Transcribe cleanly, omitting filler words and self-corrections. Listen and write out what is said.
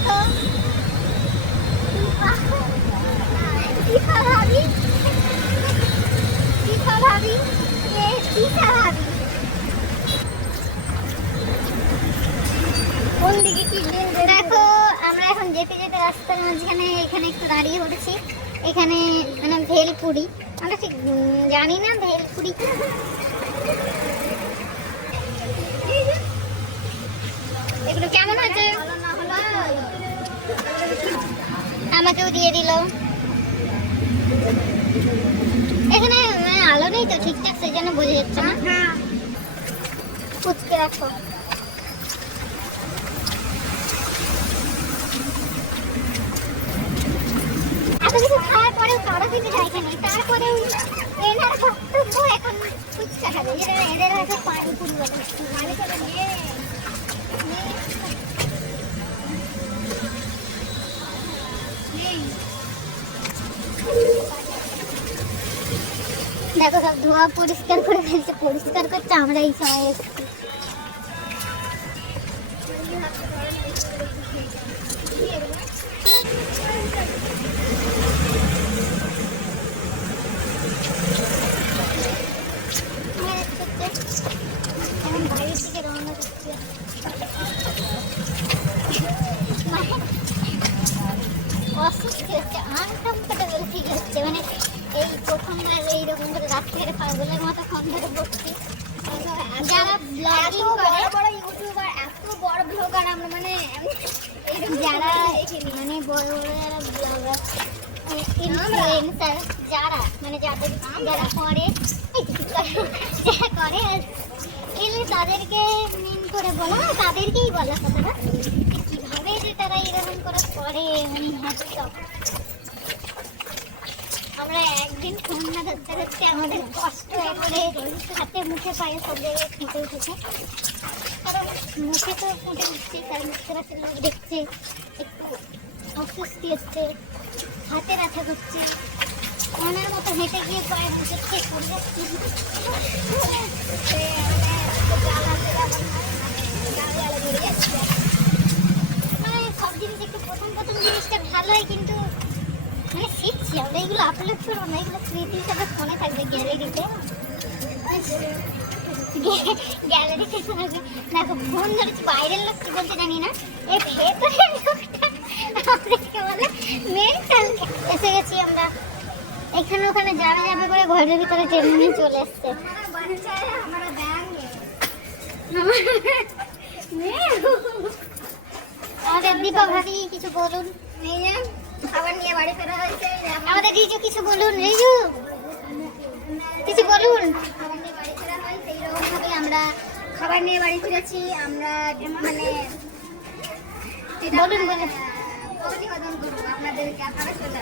দেখো দীপা ভাবি, দীপা ভাবি, দীপা ভাবি কোন দিকে কি দেখো। আমরা এখন যেতে যেতে রাস্তার মাঝখানে এখানে একটু দাঁড়িয়ে পড়েছি। এখানে মানে ভেলপুরি, আমরা ঠিক জানি না ভেলপুরি এগুলো কেমন হয়েছে, আমাকেও দিয়ে দিল। এখানে আলো নেই তো ঠিকঠাক, সেই জন্য বোঝা যাচ্ছে না। ফুচকে রাখো। এত কিছু খাওয়ার পরেও কারো কিছু জায়গা নেই, তারপরেও এনার বক্তব্য এখন ফুচকা খাবে, এদের হয়তো পানিপুরি বলে। দেখো সব ধোয়া পরিষ্কার করে ফেলছে, পরিষ্কার করছে, আমরা এই সময় এসেছি। এখন বাড়ির দিকে রওনা করছি। অসুস্থ হচ্ছে, আনকমফোর্টেবল ফিল হচ্ছে, মানে এই প্রথমবার এইরকম করে রাস্তাঘাটে পাগলের মতো ফোন ধরে বসছি। যারা ব্লগিং করে, বড় ইউটিউবার, এত বড় ব্লগার আমরা, মানে যারা মানে বড় বড় যারা ব্লগার ইনফ্লুয়েন্সার, যারা মানে যাদের যারা করে যারা করে এলে তাদেরকে মেন করে বলা, তাদেরকেই বলা কথাটা, কিভাবে যে তারা এরকম করে করে মানে আমরা একদিন ফোন না ধরতে ধরতে আমাদের কষ্ট একবারে হাতে মুখে পায়ে সব জায়গায় ফুটে উঠেছে। কারণ মুখে তো ফুটে উঠছে, তার মুখে রাখতে লোক দেখছে, একটু অস্বস্তি হচ্ছে, হাতে ব্যথা করছে, মনের মতো হেঁটে গিয়ে পায়ে মুখে ঠিক করে যাচ্ছে। মানে সব জিনিস একটু প্রথম প্রথম জিনিসটা ভালো হয়, কিন্তু মানে শিখছি আমরা, এগুলো আপলোড করবো না, এগুলো স্মৃতি হিসাবে ফোনে থাকবে, গ্যালারিতে। গ্যালারিতে দেখো ফোন ধরেছি, বাইরের লোক কি বলতে জানি না, এই ভেতরের লোকটা আমাদেরকে বলে মেন্টাল। এসে গেছি আমরা, এখানে ওখানে যাবে যাবে করে ঘরের ভিতরে টেনে নিয়ে চলে এসছে। আমাদের দীপা ভাবি কিছু বলুন। খাবার নিয়ে বাড়ি ফেরা হয়েছে, আমাদের রিজু কিছু বলুন, রিজু কিছু বলুন। খাবার নিয়ে বাড়ি ফেরা হয়, সেই রকম ভাবে আমরা খাবার নিয়ে বাড়ি ফিরেছি। আমরা মানে বলুন বলুন আপনাদেরকে, আপনারা চলে